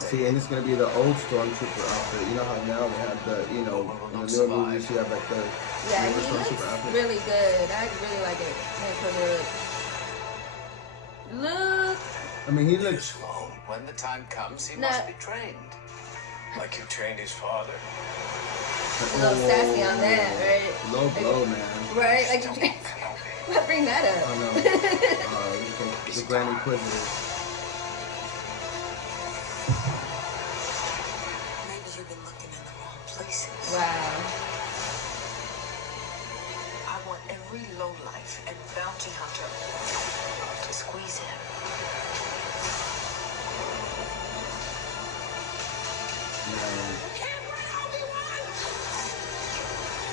See, and it's gonna be the old stormtrooper outfit. You know how now they have the, in the newer movies you have like the Yeah, newer he stormtrooper looks outfit. really good. I really like it. Look. I mean, he looks. Slow. When the time comes, he Nah. must be trained. Like you trained his father. A little sassy on that, right? Low blow, man. Right? Like, why bring that up? I know. The Grand Inquisitor. Maybe you've been looking in the wrong places. Wow. I want every lowlife and bounty hunter to squeeze in.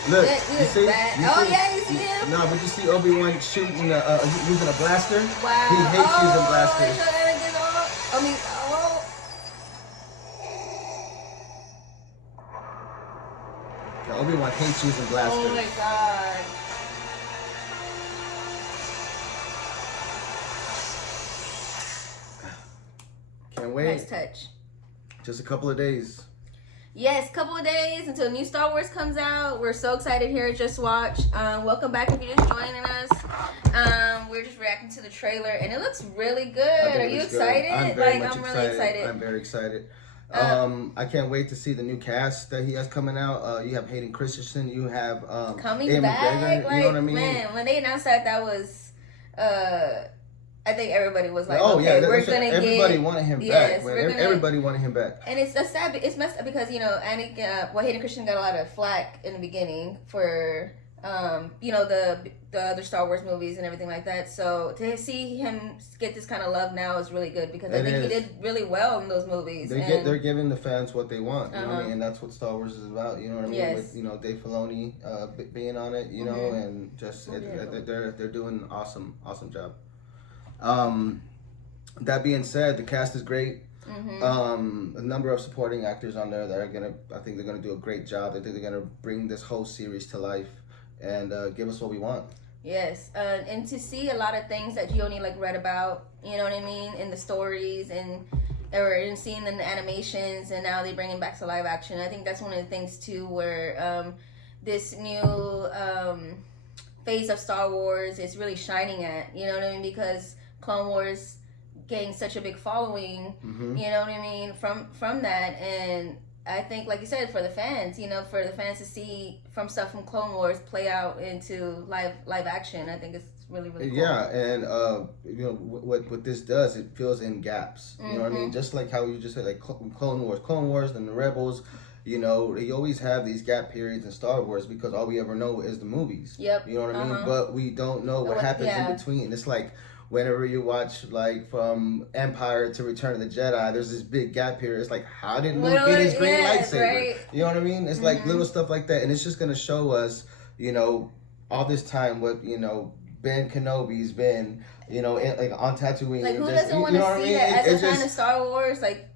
Look, He you looks see? bad. You Oh, see? yeah, you see him? No, but you see Obi-Wan shooting, using a blaster? Wow. He hates using blasters. So Anakin's all, I mean, Yeah, Obi-Wan hates using blasters. oh my god. Can't wait. Nice touch. Just a couple of days. Yes, couple of days until new Star Wars comes out. We're so excited here at Just Watch. Welcome back if you're just joining us. We're just reacting to the trailer and it looks really good. Are you excited? I'm very I'm really excited. I'm very excited. I can't wait to see the new cast that he has coming out. You have Hayden Christensen. You have Coming Ian back, McGregor. like, You know what I mean? man, when they announced that was, I think everybody was like, oh okay, yeah, we're gonna everybody get. wanted him Yes, back. Man. we're gonna- Everybody wanted him back. And it's sad. It's messed up because Hayden Christensen got a lot of flack in the beginning for the other Star Wars movies and everything like that. So to see him get this kind of love now is really good because I think he did really well in those movies. They're giving the fans what they want, you know what I mean, Uh-huh. and that's what Star Wars is about. You know what I mean? Yes. With Dave Filoni being on it, you know, and just they're doing an awesome job. That being said, the cast is great. A number of supporting actors on there that are I think they're gonna do a great job. I think they're gonna bring this whole series to life and give us what we want. Yes, and to see a lot of things that you only read about, you know what I mean, in the stories and seeing in the animations, and now they bring it back to live action. I think that's one of the things too, where this new phase of Star Wars is really shining at. You know what I mean? Because Clone Wars gained such a big following. You know what I mean, from that, and I think, like you said, for the fans, for the fans to see stuff from Clone Wars play out into live action, I think it's really cool. Yeah, and what this does, it fills in gaps. You know what I mean? Just like how you just said, like Clone Wars, and the Rebels. You always have these gap periods in Star Wars because all we ever know is the movies. Yep. You know what I mean? But we don't know what happens in between. It's like whenever you watch from Empire to Return of the Jedi, there's this big gap period. It's like, how did Luke get his green lightsaber? Right. You know what I mean? It's like little stuff like that, and it's just gonna show us, all this time what Ben Kenobi's been, on Tatooine. Like, who doesn't want to see that as a fan of Star Wars? Like,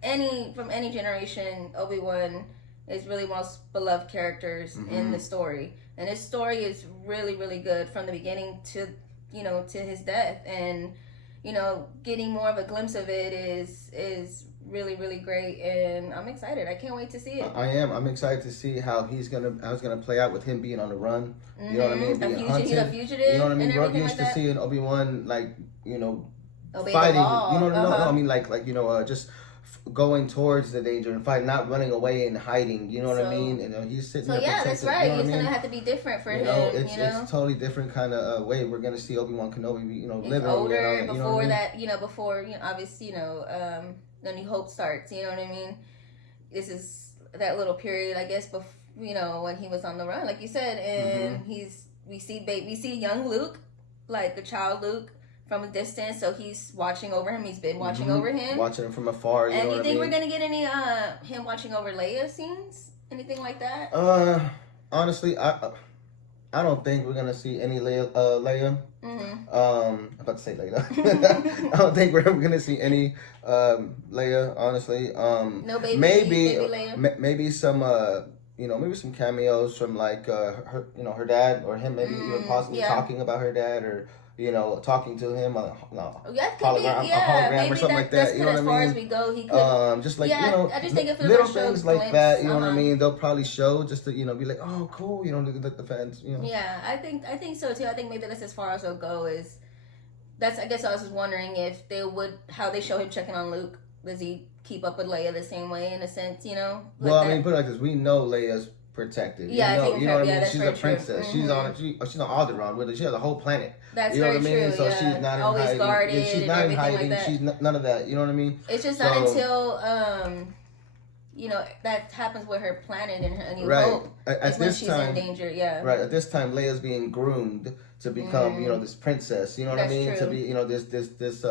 from any generation, Obi-Wan is really most beloved characters in the story, and his story is really, really good from the beginning to to his death, and getting more of a glimpse of it is really, really great, and I'm excited. I can't wait to see it. I am. I'm excited to see how it's gonna play out with him being on the run. You know what I mean? Being hunted. He's a fugitive. You know what I mean? We're used to seeing Obi-Wan fighting. You know what I mean? Just going towards the danger and fighting, not running away and hiding. You know what I mean? And he's sitting. So there yeah, that's right. You know it's gonna have to be different for him. It's totally different kind of way. We're gonna see Obi-Wan Kenobi, living older before that. Before obviously the New Hope starts. You know what I mean? This is that little period, I guess, before when he was on the run, like you said, and we see young Luke, like the child Luke, from a distance, so he's watching over him. He's been watching over him, watching him from afar. And you think we're gonna get any him watching over Leia scenes, anything like that? Honestly, I don't think we're gonna see any Leia. I'm about to say Leia. I don't think we're ever gonna see any Leia. Honestly, no baby. Maybe Leia. maybe some maybe some cameos from her her dad or him maybe possibly talking about her dad or talking to him, Yeah, could be, a yeah, hologram maybe or something like that's that. You know as what far I as mean? we go. He could. Just like Yeah, I just think if it was little a show things like glimpse, that. You know what I mean? They'll probably show just to be like, oh, cool. Let the fans. Yeah, I think so too. I think maybe that's as far as it'll go. I guess I was just wondering if they would how they show him checking on Luke. Does he keep up with Leia the same way in a sense? Well, I mean, put it like this: we know Leia's protected. Yeah, you know what I mean. that's She's a very princess. true. She's on Alderaan with her. She has a whole planet. That's you know very what I mean? true. So yeah. she's not in always hiding. guarded. Yeah, she's not in hiding. Like that. She's none of that. You know what I mean? It's just not until that happens with her planet and her New Hope. At when this she's time, in danger. Yeah. Right. At this time, Leia's being groomed to become this princess. You know what I mean? True. To be this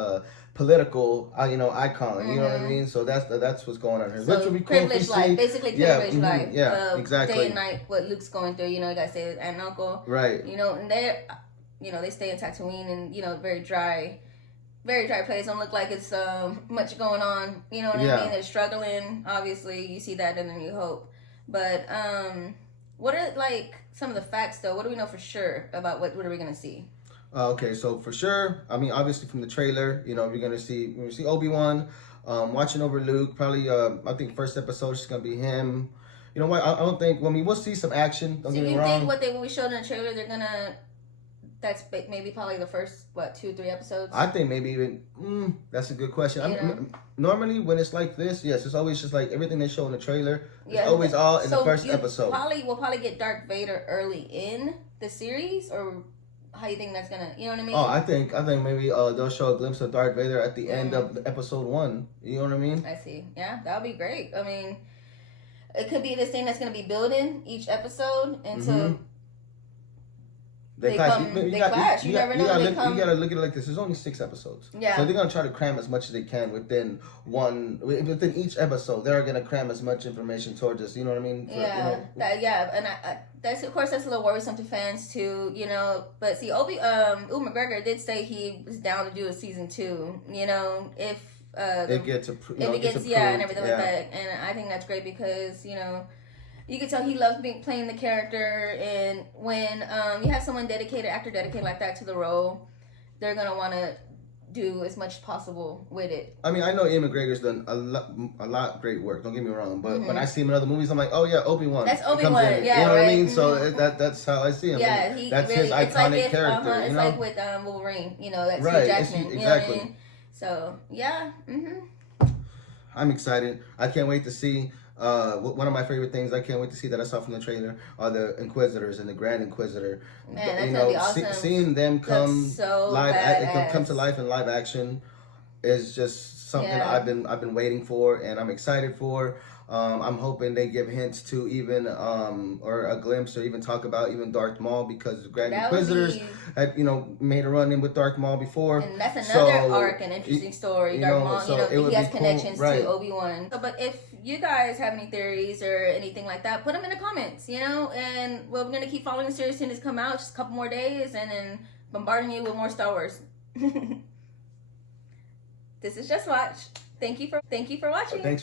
political icon. You know what I mean? So that's what's going on here. So Which would be cool privileged life, basically privileged life. Yeah, exactly. Day and night, what Luke's going through. You gotta say with aunt and uncle. Right. And they stay in Tatooine and very dry place. Don't look like it's much going on. You know what I mean? They're struggling. Obviously, you see that in the New Hope. But what are some of the facts though? What do we know for sure about what are we gonna see? Okay, so for sure, I mean, obviously from the trailer, you're gonna see Obi-Wan watching over Luke. Probably, I think first episode is gonna be him. You know what? I don't think. We'll see some action. Don't get me wrong. Do you think what we showed in the trailer, they're gonna? That's maybe probably the first 2-3 episodes. I think maybe even. That's a good question. Normally when it's like this, yes, it's always just like everything they show in the trailer. It's always all in the first episode. We'll probably get Darth Vader early in the series, or how you think that's gonna? You know what I mean? Oh, I think maybe they'll show a glimpse of Darth Vader at the end of episode 1. You know what I mean? I see. Yeah, that would be great. I mean, it could be this thing that's gonna be building each episode until. They clash. You never know. You gotta look at it like this. There's only 6 episodes. Yeah. So they're gonna try to cram as much as they can within each episode. They're gonna cram as much information towards us. You know what I mean? And that's of course that's a little worrisome to fans too. But see, Ewan McGregor did say he was down to do a season 2. If it gets approved, and everything like that. And I think that's great because you can tell he loves playing the character, and when you have someone actor dedicated like that to the role, they're gonna want to do as much as possible with it. I mean, I know Ian McGregor's done a lot great work. Don't get me wrong, but when I see him in other movies, I'm like, oh yeah, Obi-Wan. That's Obi-Wan. Yeah, you know right? what I mean? So that's how I see him. Yeah, that's really, his iconic character. It's like with Wolverine. That's right, Hugh Jackman. Exactly. You know what I mean? So yeah. I'm excited. I can't wait to see. One of my favorite things I can't wait to see that I saw from the trailer are the Inquisitors and the Grand Inquisitor. Man, that's gonna be awesome. Seeing them come come to life in live action is just something I've been waiting for, and I'm excited for. I'm hoping they give hints to even or a glimpse or even talk about even Darth Maul, because Grand Inquisitors had made a run in with Darth Maul before, and that's another arc and interesting story. Darth Maul, he has connections to Obi-Wan. But if you guys have any theories or anything like that, put them in the comments. And we're gonna keep following the series until it's come out, just a couple more days, and then bombarding you with more Star Wars. This is Just Watch. Thank you for watching. Thanks.